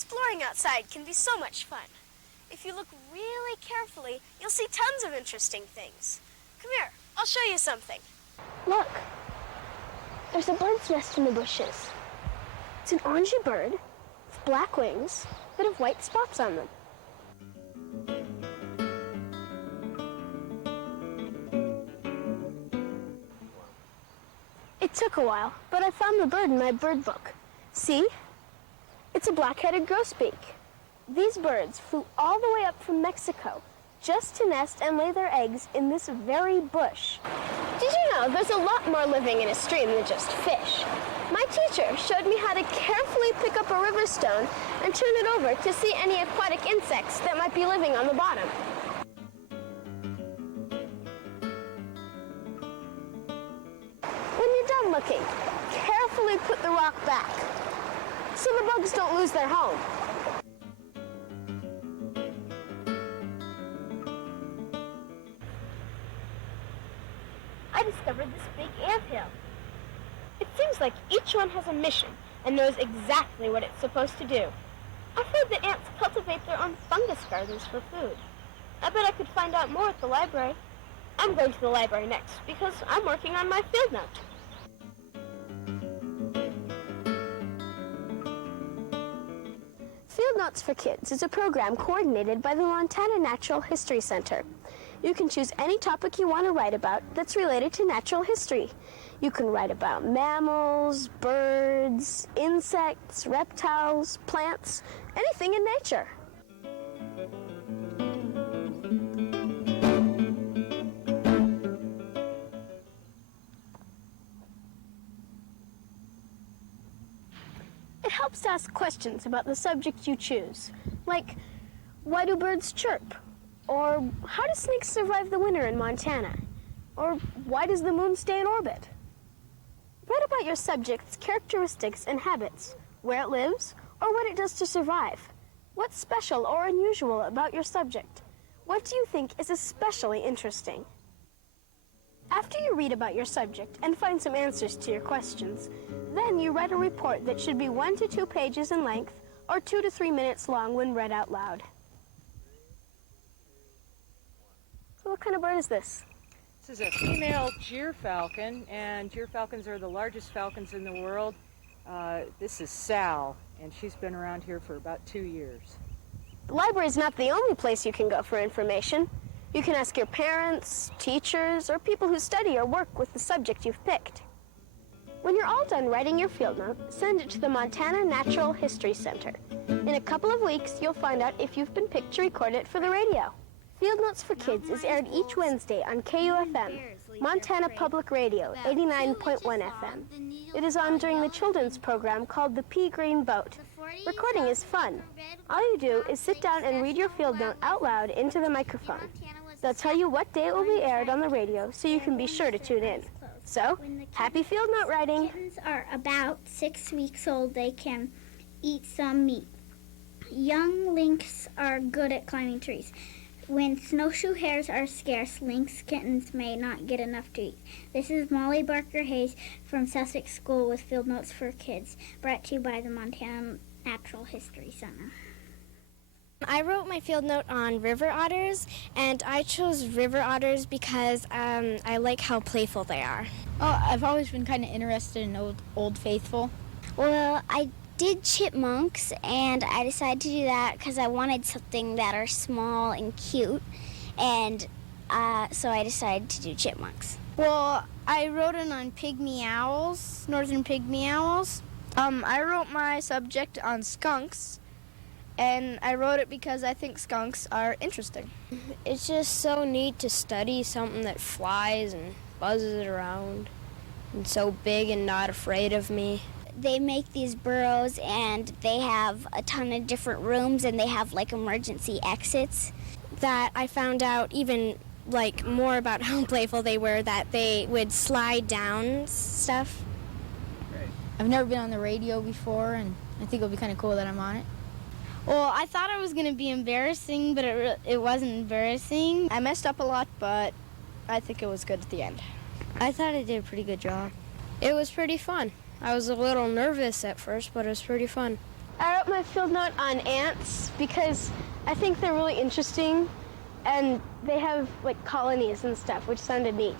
Exploring outside can be so much fun. If you look really carefully, you'll see tons of interesting things. Come here, I'll show you something. Look, there's a bird's nest in the bushes. It's an orangey bird with black wings that have white spots on them. It took a while, but I found the bird in my bird book. See? It's a black-headed grosbeak. These birds flew all the way up from Mexico just to nest and lay their eggs in this very bush. Did you know there's a lot more living in a stream than just fish? My teacher showed me how to carefully pick up a river stone and turn it over to see any aquatic insects that might be living on the bottom. When you're done looking, carefully put the rock back so the bugs don't lose their home. I discovered this big anthill. It seems like each one has a mission and knows exactly what it's supposed to do. I've heard that ants cultivate their own fungus gardens for food. I bet I could find out more at the library. I'm going to the library next because I'm working on my field note. Field Notes for Kids is a program coordinated by the Montana Natural History Center. You can choose any topic you want to write about that's related to natural history. You can write about mammals, birds, insects, reptiles, plants, anything in nature. It helps to ask questions about the subject you choose, like, why do birds chirp? Or how do snakes survive the winter in Montana? Or why does the moon stay in orbit? Write about your subject's characteristics and habits, where it lives, or what it does to survive. What's special or unusual about your subject? What do you think is especially interesting? After you read about your subject and find some answers to your questions, then you write a report that should be 1 to 2 pages in length or 2 to 3 minutes long when read out loud. So what kind of bird is this? This is a female gyrfalcon, and gyrfalcons are the largest falcons in the world. This is Sal, and she's been around here for about 2 years. The library is not the only place you can go for information. You can ask your parents, teachers, or people who study or work with the subject you've picked. When you're all done writing your field note, send it to the Montana Natural History Center. In a couple of weeks, you'll find out if you've been picked to record it for the radio. Field Notes for Kids is aired each Wednesday on KUFM, Montana Public Radio, 89.1 FM. It is on during the children's program called The Pea Green Boat. Recording is fun. All you do is sit down and read your field note out loud into the microphone. They'll tell you what day it will be aired on the radio, so you can be sure to tune in. So, happy field note writing. Kittens are about 6 weeks old. They can eat some meat. Young lynx are good at climbing trees. When snowshoe hares are scarce, lynx kittens may not get enough to eat. This is Molly Barker Hayes from Sussex School with Field Notes for Kids, brought to you by the Montana Natural History Center. I wrote my field note on river otters, and I chose river otters because I like how playful they are. Oh, I've always been kind of interested in Old Faithful. Well, I did chipmunks, and I decided to do that because I wanted something that are small and cute, and so I decided to do chipmunks. Well, I wrote it on pygmy owls, northern pygmy owls. I wrote my subject on skunks, and I wrote it because I think skunks are interesting. It's just so neat to study something that flies and buzzes around and so big and not afraid of me. They make these burrows, and they have a ton of different rooms, and they have like emergency exits. That I found out even like more about how playful they were, that they would slide down stuff. I've never been on the radio before, and I think it'll be kind of cool that I'm on it. Well, I thought it was going to be embarrassing, but it wasn't embarrassing. I messed up a lot, but I think it was good at the end. I thought I did a pretty good job. It was pretty fun. I was a little nervous at first, but it was pretty fun. I wrote wrote my field note on ants because I think they're really interesting and they have like colonies and stuff, which sounded neat.